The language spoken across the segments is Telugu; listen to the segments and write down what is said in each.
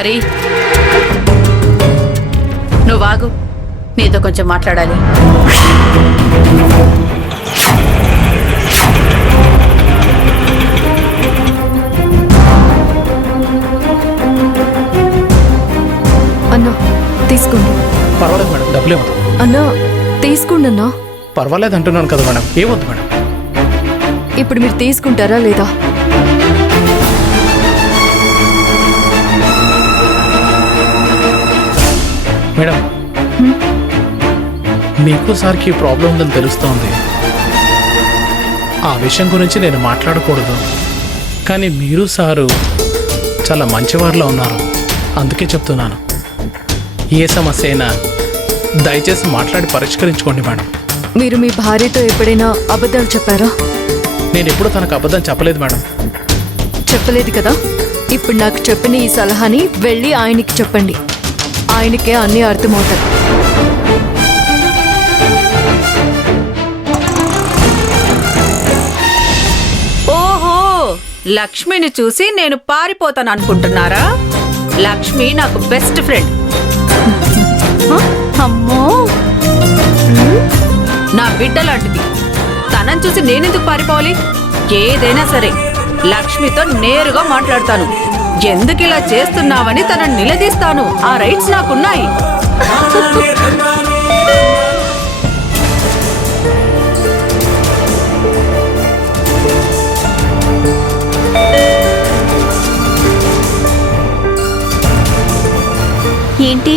హరి, నువ్వు ఆగు, నీతో కొంచెం మాట్లాడాలి. అన్నా తీసుకోండి. పర్వాలేదు మేడం, డబ్బులేమదు. అన్నా తీసుకోండి అన్నా. పర్వాలేదు అంటున్నాను కదా మేడం, ఏమొద్దు మేడం. ఇప్పుడు మీరు తీసుకుంటారా లేదా? మేడం, మీకు సార్కి ప్రాబ్లం ఉందని తెలుస్తోంది. ఆ విషయం గురించి నేను మాట్లాడకూడదు, కానీ మీరు సారు చాలా మంచివారిలో ఉన్నారు, అందుకే చెప్తున్నాను. ఏ సమస్య అయినా దయచేసి మాట్లాడి పరిష్కరించుకోండి మేడం. మీరు మీ భార్యతో ఎప్పుడైనా అబద్ధాలు చెప్పారా? నేను ఎప్పుడూ తనకు అబద్ధం చెప్పలేదు మేడం. చెప్పలేదు కదా. ఇప్పుడు నాకు చెప్పిన ఈ సలహాని వెళ్ళి ఆయనకి చెప్పండి. ఆయనకే అన్నీ అర్థమవుతాయి. ఓహో, లక్ష్మిని చూసి నేను పారిపోతాను అనుకుంటున్నారా? లక్ష్మి నాకు బెస్ట్ ఫ్రెండ్. అమ్మో, నా బిడ్డ లాంటిది. తనని చూసి నేనెందుకు పారిపోవాలి? ఏదైనా సరే లక్ష్మితో నేరుగా మాట్లాడతాను. ఎందుకు ఇలా చేస్తున్నావని తనని నిలదీస్తాను. ఆ రైట్స్ నాకున్నాయి. ఏంటి,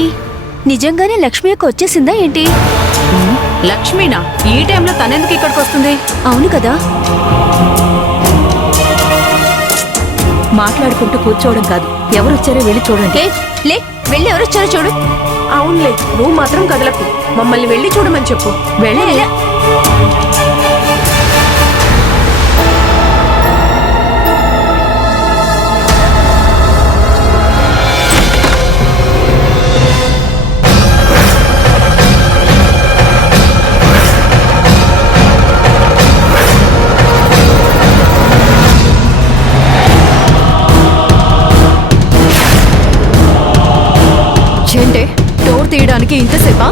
నిజంగానే లక్ష్మి యొక్క వచ్చేసిందా ఏంటి? లక్ష్మినా? ఈ టైంలో తనెందుకు ఇక్కడికి వస్తుంది? అవును కదా. మాట్లాడుకుంటూ కూర్చోవడం కాదు, ఎవరు వచ్చారో వెళ్ళి చూడండి. లే, వెళ్ళి ఎవరు వచ్చారో చూడు. అవునులే, నువ్వు మాత్రం కదలకు, మమ్మల్ని వెళ్ళి చూడమని చెప్పు. వెళ్ళలే. ఏంటే డోర్ తీయడానికి ఇంతసేపా?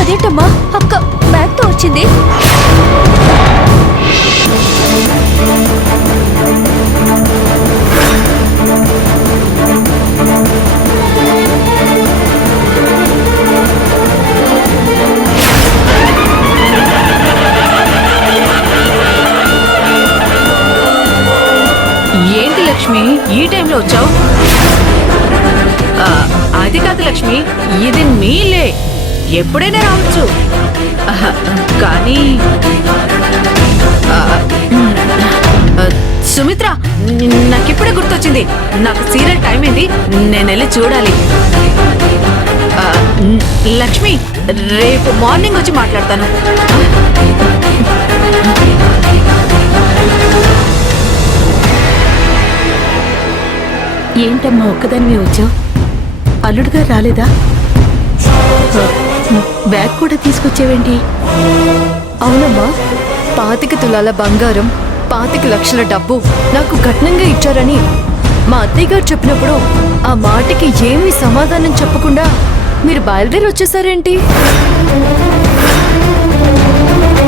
అదేంటమ్మా, అక్క బ్యాగ్తో వచ్చింది. ఏంటి లక్ష్మి, ఈ టైంలో వచ్చావు? అది కాదు లక్ష్మి, ఇది నీలే, ఎప్పుడైనా రావచ్చు. కానీ సుమిత్ర, నాకిప్పుడే గుర్తొచ్చింది. నాకు సీరియల్ టైం అయింది, నేను వెళ్ళి చూడాలి. లక్ష్మి, రేపు మార్నింగ్ వచ్చి మాట్లాడతాను. ఏంటమ్మా ఒక్కదానివే వచ్చావు? అల్లుడుగా రాలేదా? బ్యాగ్ కూడా తీసుకొచ్చావేంటి? అవునమ్మా, 25 తులాల బంగారం, 25 లక్షల డబ్బు నాకు కట్నంగా ఇచ్చారని మా అత్తయ్య గారు చెప్పినప్పుడు ఆ మాటకి ఏమీ సమాధానం చెప్పకుండా మీరు బయలుదేరి వచ్చేసారేంటి?